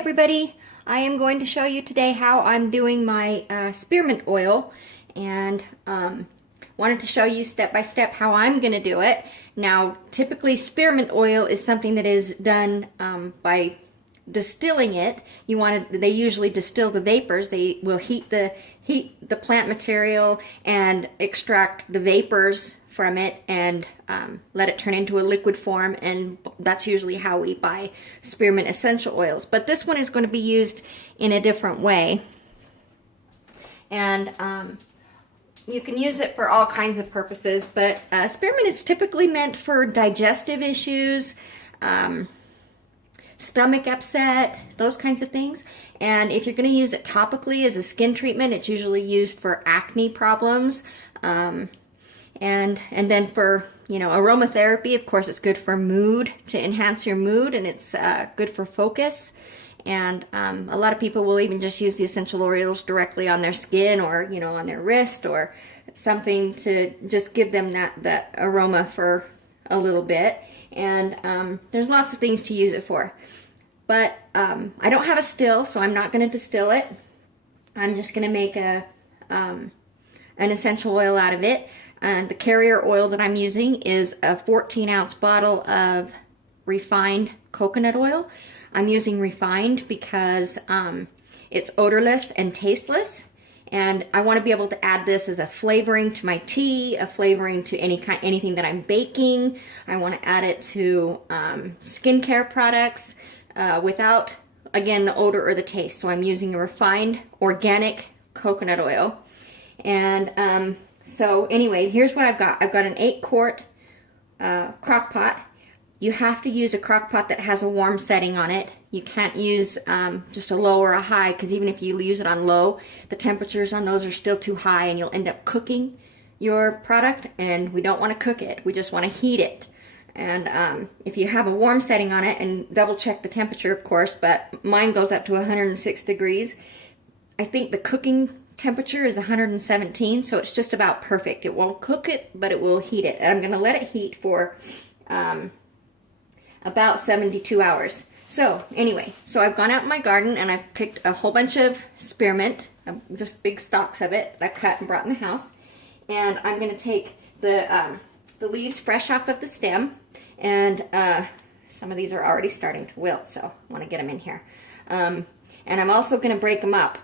everybody, I am going to show you today how I'm doing my spearmint oil, and wanted to show you step by step how I'm going to do it. Now typically spearmint oil is something that is done by distilling it. They usually distill the vapors. They will heat the plant material and extract the vapors from it and let it turn into a liquid form, and that's usually how we buy spearmint essential oils. But this one is going to be used in a different way, and you can use it for all kinds of purposes, but spearmint is typically meant for digestive issues, stomach upset, those kinds of things. And if you're going to use it topically as a skin treatment, it's usually used for acne problems. And then for, aromatherapy, of course, it's good for mood, to enhance your mood, and it's good for focus. And a lot of people will even just use the essential oils directly on their skin, or, on their wrist, or something to just give them that aroma for a little bit. And there's lots of things to use it for. But I don't have a still, so I'm not going to distill it. I'm just going to make an essential oil out of it. And the carrier oil that I'm using is a 14-ounce bottle of refined coconut oil. I'm using refined because it's odorless and tasteless, and I want to be able to add this as a flavoring to my tea, a flavoring to anything that I'm baking. I want to add it to skincare products without, again, the odor or the taste. So I'm using a refined organic coconut oil. And so anyway, here's what I've got. I've got an 8-quart crock pot. You have to use a crock pot that has a warm setting on it. You can't use just a low or a high, because even if you use it on low, the temperatures on those are still too high, and you'll end up cooking your product, and we don't want to cook it. We just want to heat it. And if you have a warm setting on it, and double check the temperature, of course, but mine goes up to 106 degrees. I think the cooking temperature is 117, so it's just about perfect. It won't cook it, but it will heat it. And I'm going to let it heat for about 72 hours. So anyway, so I've gone out in my garden and I've picked a whole bunch of spearmint, just big stalks of it that I cut and brought in the house. And I'm going to take the leaves fresh off of the stem, and some of these are already starting to wilt, so I want to get them in here. And I'm also going to break them up.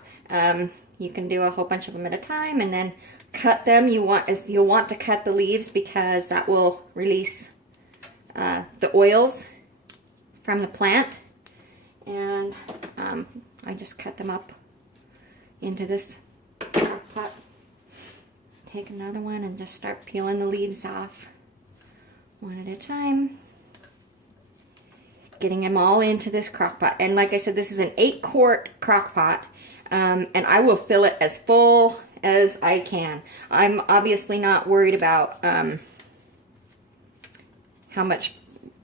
You can do a whole bunch of them at a time, and then cut them. You'll want to cut the leaves, because that will release the oils from the plant. And I just cut them up into this crock pot. Take another one and just start peeling the leaves off one at a time, getting them all into this crock pot. And like I said, this is an 8-quart crock pot. And I will fill it as full as I can. I'm obviously not worried about how much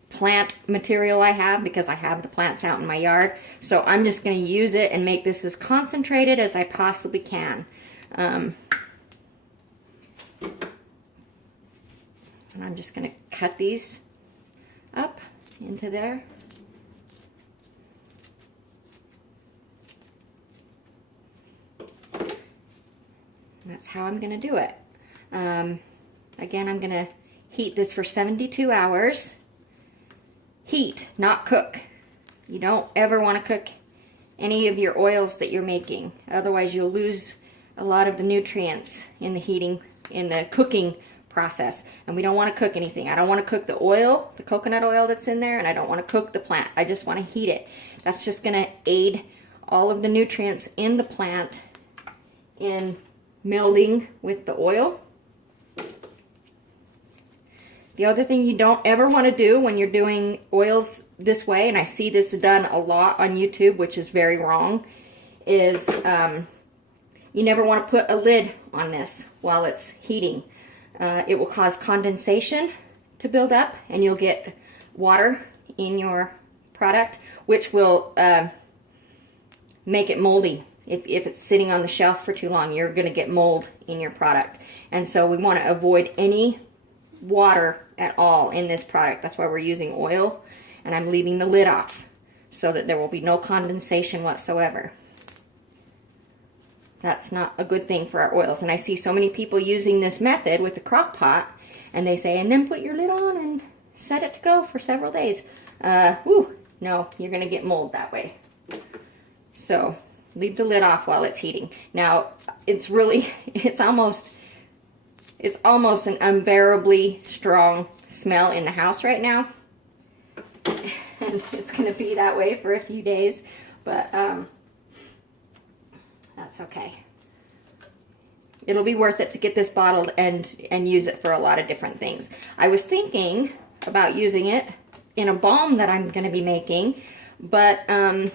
plant material I have, because I have the plants out in my yard. So I'm just going to use it and make this as concentrated as I possibly can. And I'm just going to cut these up into there. That's how I'm going to do it. Again, I'm going to heat this for 72 hours. Heat, not cook. You don't ever want to cook any of your oils that you're making. Otherwise, you'll lose a lot of the nutrients in the cooking process. And we don't want to cook anything. I don't want to cook the oil, the coconut oil that's in there, and I don't want to cook the plant. I just want to heat it. That's just going to aid all of the nutrients in the plant in melding with the oil. The other thing you don't ever want to do when you're doing oils this way, and I see this done a lot on YouTube, which is very wrong, is you never want to put a lid on this while it's heating. It will cause condensation to build up, and you'll get water in your product, which will make it moldy. If it's sitting on the shelf for too long, you're going to get mold in your product. And so we want to avoid any water at all in this product. That's why we're using oil, and I'm leaving the lid off. so that there will be no condensation whatsoever. That's not a good thing for our oils. And I see so many people using this method with the crock pot, and they say, and then put your lid on and set it to go for several days. No, you're gonna get mold that way. So leave the lid off while it's heating. Now, it's almost an unbearably strong smell in the house right now. And it's gonna be that way for a few days, but that's okay. It'll be worth it to get this bottled and use it for a lot of different things. I was thinking about using it in a balm that I'm going to be making, but I'm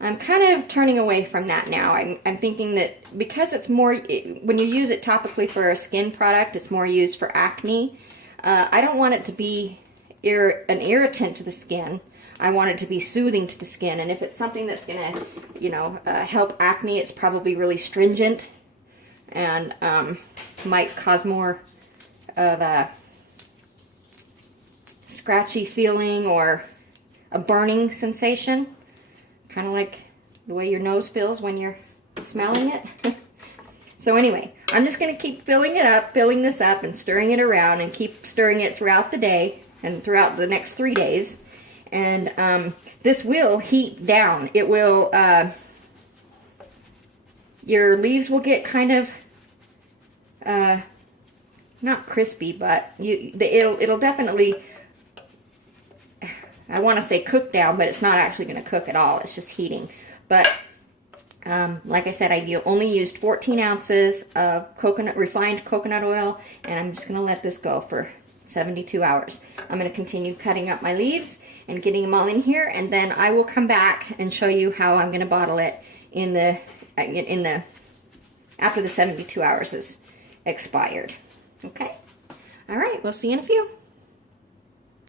kind of turning away from that now. I'm thinking that because it's more, when you use it topically for a skin product, it's more used for acne. I don't want it to be an irritant to the skin. I want it to be soothing to the skin, and if it's something that's going to, help acne, it's probably really stringent and might cause more of a scratchy feeling or a burning sensation, kind of like the way your nose feels when you're smelling it. So anyway, I'm just going to keep filling this up and stirring it around, and keep stirring it throughout the day and throughout the next 3 days. And this will heat down. It will, your leaves will get kind of, not crispy, but it'll definitely, I want to say cook down, but it's not actually going to cook at all. It's just heating. But like I said, I only used 14 ounces of refined coconut oil, and I'm just going to let this go for 72 hours. I'm going to continue cutting up my leaves and getting them all in here, and then I will come back and show you how I'm going to bottle it after the 72 hours is expired. Okay? All right, we'll see you in a few.